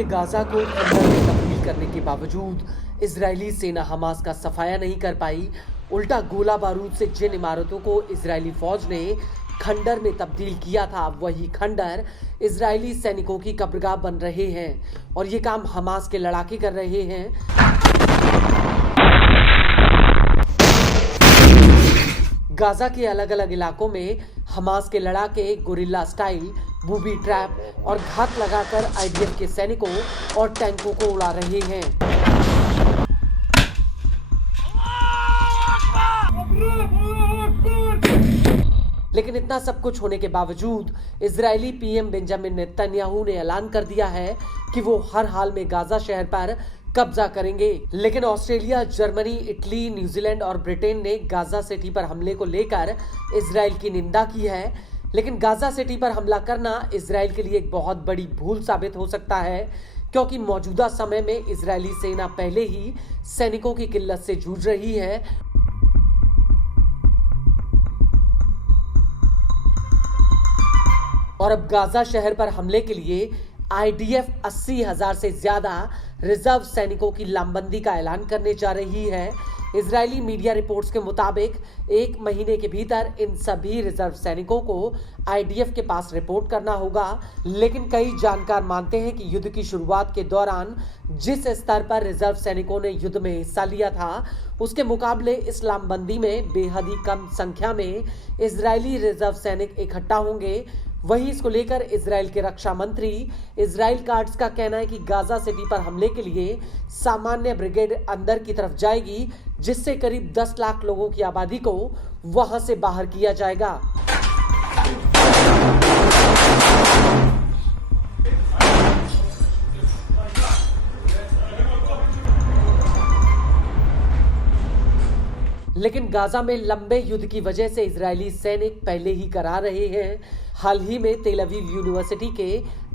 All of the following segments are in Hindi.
पूरे गाजा को खंडर में तब्दील करने के बावजूद इजरायली सेना हमास का सफाया नहीं कर पाई। उल्टा गोला बारूद से जिन इमारतों को इजरायली फौज ने खंडर में तब्दील किया था, वही खंडर इजरायली सैनिकों की कब्रगाह बन रहे हैं और ये काम हमास के लड़ाके कर रहे हैं। गाजा के अलग अलग इलाकों में हमास के लड़ाके गोरिल्ला स्टाइल, बूबी ट्रैप और घात लगाकर आईडीएफ के सैनिकों और टैंकों को उड़ा रहे हैं। लेकिन इतना सब कुछ होने के बावजूद इजरायली पीएम बेंजामिन नेतन्याहू ने ऐलान कर दिया है कि वो हर हाल में गाजा शहर पर कब्जा करेंगे। लेकिन ऑस्ट्रेलिया, जर्मनी, इटली, न्यूजीलैंड और ब्रिटेन ने गाजा सिटी पर हमले को लेकर इजरायल की निंदा की है। लेकिन गाजा सिटी पर हमला करना इजरायल के लिए एक बहुत बड़ी भूल साबित हो सकता है, क्योंकि मौजूदा समय में इजरायली सेना पहले ही सैनिकों की किल्लत से जूझ रही है। और अब गाजा शहर पर हमले के लिए आईडीएफ 80,000 से ज्यादा रिजर्व सैनिकों की लामबंदी का ऐलान करने जा रही है। इजरायली मीडिया रिपोर्ट्स के मुताबिक 1 महीने के भीतर इन सभी रिजर्व सैनिकों को आईडीएफ के पास रिपोर्ट करना होगा। लेकिन कई जानकार मानते हैं कि युद्ध की शुरुआत के दौरान जिस स्तर पर रिजर्व सैनिकों ने युद्ध में हिस्सा लिया था, उसके मुकाबले इस लामबंदी में बेहद ही कम संख्या में इजरायली रिजर्व सैनिक इकट्ठा होंगे। वहीं इसको लेकर इजरायल के रक्षा मंत्री इजराइल काट्स का कहना है कि गाजा सिटी पर हमले के लिए सामान्य ब्रिगेड अंदर की तरफ जाएगी, जिससे करीब 10 लाख लोगों की आबादी को वहां से बाहर किया जाएगा। लेकिन गाजा में लंबे युद्ध की वजह से इजरायली सैनिक पहले ही करा रहे हैं। हाल ही में तेल अवीव यूनिवर्सिटी के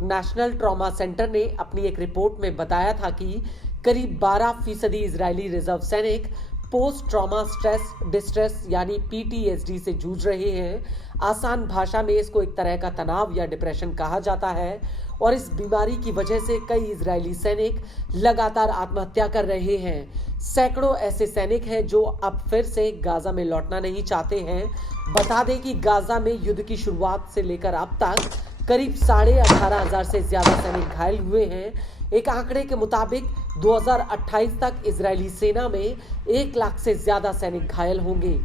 नेशनल ट्रॉमा सेंटर ने अपनी एक रिपोर्ट में बताया था कि करीब 12% इजरायली रिजर्व सैनिक पोस्ट ट्रॉमा स्ट्रेस डिस्ट्रेस यानी पीटीएसडी से जूझ रहे हैं। आसान भाषा में इसको एक तरह का तनाव या डिप्रेशन कहा जाता है और इस बीमारी की वजह से कई इजरायली सैनिक लगातार आत्महत्या कर रहे हैं। सैकड़ों ऐसे सैनिक हैं जो अब फिर से गाजा में लौटना नहीं चाहते हैं। बता दें कि गाजा में युद्ध की शुरुआत से लेकर अब तक करीब 18,500 से ज्यादा सैनिक घायल हुए हैं। एक आंकड़े के मुताबिक 2028 तक इजरायली सेना में 1 लाख से ज्यादा सैनिक घायल होंगे।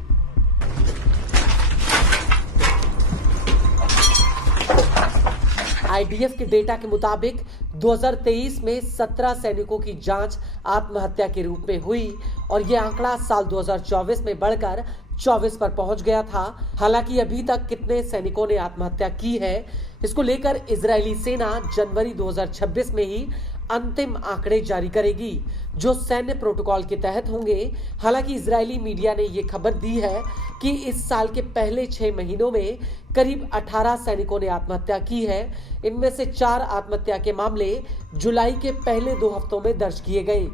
आईडीएफ के डेटा के मुताबिक 2023 में 17 सैनिकों की जांच आत्महत्या के रूप में हुई और यह आंकड़ा साल 2024 में बढ़कर 24 पर पहुंच गया था। हालांकि अभी तक कितने सैनिकों ने आत्महत्या की है, इसको लेकर इजरायली सेना जनवरी 2026 में ही अंतिम आंकड़े जारी करेगी, जो सैन्य प्रोटोकॉल के तहत होंगे। हालांकि इजरायली मीडिया ने यह खबर दी है कि इस साल के पहले 6 महीनों में करीब 18 सैनिकों ने आत्महत्या की है। इनमें से 4 आत्महत्या के मामले जुलाई के पहले 2 हफ्तों में दर्ज किए गए।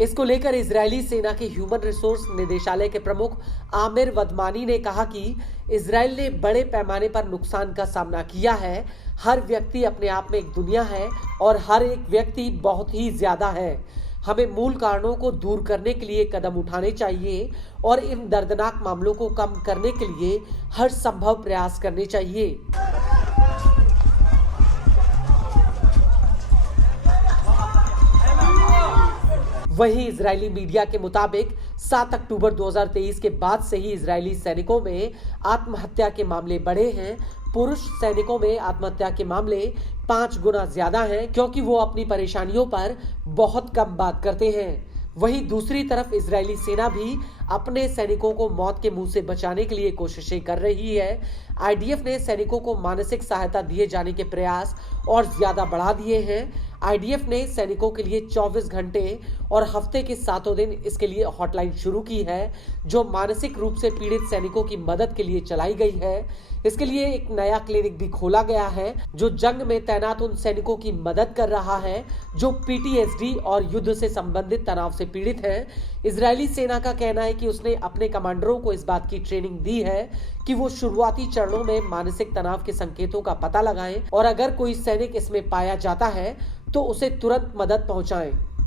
इसको लेकर इजरायली सेना के ह्यूमन रिसोर्स निदेशालय के प्रमुख आमिर वदमानी ने कहा कि इजरायल ने बड़े पैमाने पर नुकसान का सामना किया है। हर व्यक्ति अपने आप में एक दुनिया है और हर एक व्यक्ति बहुत ही ज्यादा है। हमें मूल कारणों को दूर करने के लिए कदम उठाने चाहिए और इन दर्दनाक मामलों को कम करने के लिए हर संभव प्रयास करने चाहिए। वहीं इजरायली मीडिया के मुताबिक 7 अक्टूबर 2023 के बाद से ही इजरायली सैनिकों में आत्महत्या के मामले बढ़े हैं। पुरुष सैनिकों में आत्महत्या के मामले 5 गुना ज्यादा हैं, क्योंकि वो अपनी परेशानियों पर बहुत कम बात करते हैं। वहीं दूसरी तरफ इजरायली सेना भी अपने सैनिकों को मौत के मुंह से बचाने के लिए कोशिशें कर रही है। आईडीएफ ने सैनिकों को मानसिक सहायता दिए जाने के प्रयास और ज्यादा बढ़ा दिए हैं। आईडीएफ ने सैनिकों के लिए 24 घंटे और हफ्ते के 7 दिन इसके लिए हॉटलाइन शुरू की है, जो मानसिक रूप से पीड़ित सैनिकों की मदद के लिए चलाई गई है। इसके लिए एक नया क्लिनिक भी खोला गया है, जो जंग में तैनात उन सैनिकों की मदद कर रहा है जो पीटीएसडी और युद्ध से संबंधित तनाव से पीड़ित हैं। इजरायली सेना का कहना है कि उसने अपने कमांडरों को इस बात की ट्रेनिंग दी है कि वो शुरुआती चरणों में मानसिक तनाव के संकेतों का पता लगाएं और अगर कोई सैनिक इसमें पाया जाता है तो उसे तुरंत मदद पहुंचाएं।